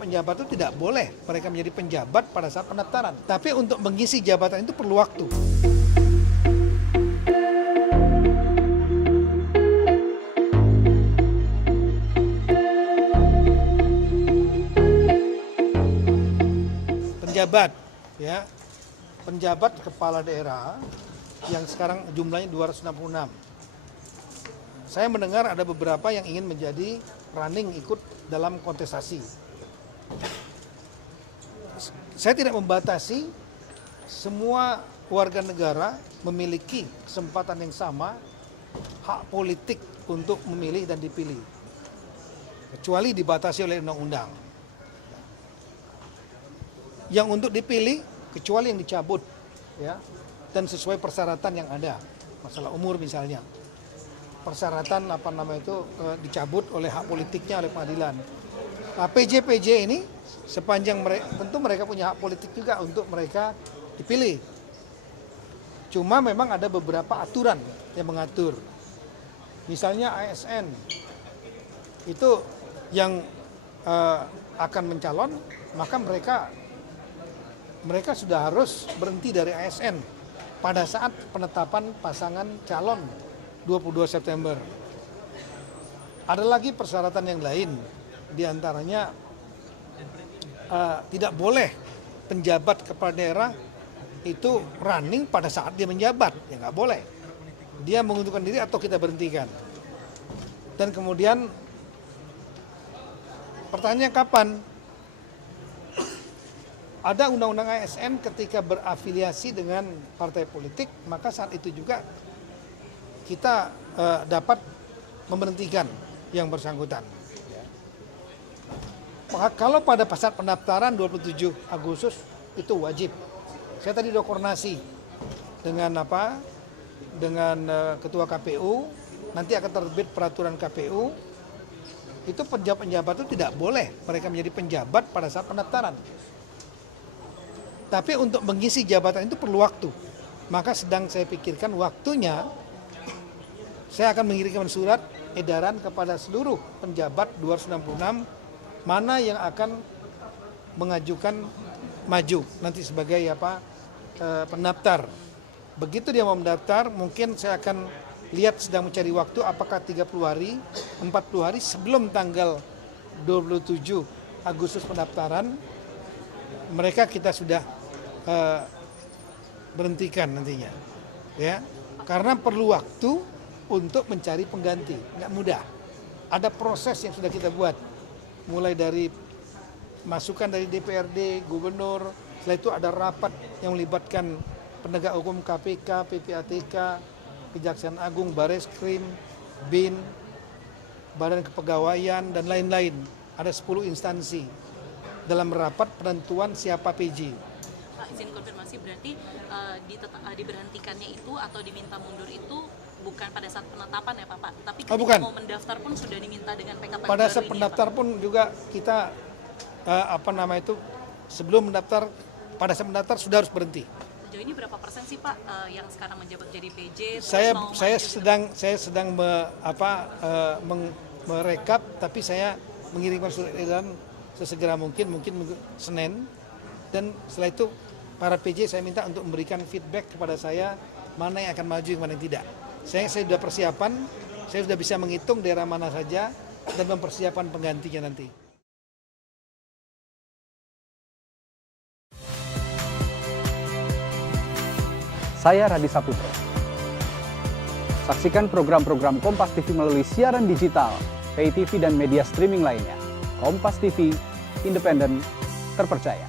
Penjabat itu tidak boleh mereka menjadi penjabat pada saat pendaftaran. Tapi untuk mengisi jabatan itu perlu waktu. Penjabat, ya, penjabat kepala daerah yang sekarang jumlahnya 266. Saya mendengar ada beberapa yang ingin menjadi running ikut dalam kontestasi. Saya tidak membatasi, semua warga negara memiliki kesempatan yang sama, hak politik untuk memilih dan dipilih. Kecuali dibatasi oleh undang-undang. Yang untuk dipilih, kecuali yang dicabut, ya, dan sesuai persyaratan yang ada. Masalah umur misalnya. Persyaratan dicabut oleh hak politiknya oleh pengadilan. Nah, PJ ini sepanjang tentu mereka punya hak politik juga untuk mereka dipilih. Cuma memang ada beberapa aturan yang mengatur. Misalnya ASN itu yang akan mencalon, maka mereka sudah harus berhenti dari ASN pada saat penetapan pasangan calon 22 September. Ada lagi persyaratan yang lain, diantaranya tidak boleh penjabat kepala daerah itu running pada saat dia menjabat, ya nggak boleh. Dia mengundurkan diri atau kita berhentikan. Dan kemudian pertanyaannya kapan? Ada undang-undang ASN ketika berafiliasi dengan partai politik, maka saat itu juga kita dapat memberhentikan yang bersangkutan. Kalau pada saat pendaftaran 27 Agustus itu wajib. Saya tadi udah koordinasi dengan ketua KPU, nanti akan terbit peraturan KPU. Itu penjabat itu tidak boleh mereka menjadi penjabat pada saat pendaftaran. Tapi untuk mengisi jabatan itu perlu waktu. Maka sedang saya pikirkan waktunya, saya akan mengirimkan surat edaran kepada seluruh penjabat 266 mana yang akan mengajukan maju nanti sebagai pendaftar. Begitu dia mau mendaftar, mungkin saya akan lihat sedang mencari waktu apakah 30 hari, 40 hari sebelum tanggal 27 Agustus pendaftaran, mereka kita sudah berhentikan nantinya. Ya, karena perlu waktu untuk mencari pengganti, nggak mudah. Ada proses yang sudah kita buat, mulai dari masukan dari DPRD, gubernur, setelah itu ada rapat yang melibatkan penegak hukum KPK, PPATK, Kejaksaan Agung, Bareskrim, BIN, Badan Kepegawaian, dan lain-lain. Ada 10 instansi dalam rapat penentuan siapa PJ. Pak, izin konfirmasi, berarti diberhentikannya itu atau diminta mundur itu bukan pada saat penetapan ya Pak, tapi ketika mau mendaftar pun sudah diminta dengan PKPU pada baru saat ini, pendaftar ya, pun juga kita sebelum mendaftar, pada saat mendaftar sudah harus berhenti. Sejauh ini berapa persen sih Pak yang sekarang menjabat jadi PJ? Saya sedang merekap, tapi saya mengirimkan surat edaran sesegera mungkin Senin, dan setelah itu para PJ saya minta untuk memberikan feedback kepada saya mana yang akan maju, yang mana yang tidak. Saya sudah persiapan, saya sudah bisa menghitung daerah mana saja dan mempersiapkan penggantinya nanti. Saya Radi Saputro. Saksikan program-program Kompas TV melalui siaran digital, pay TV dan media streaming lainnya. Kompas TV, independen, terpercaya.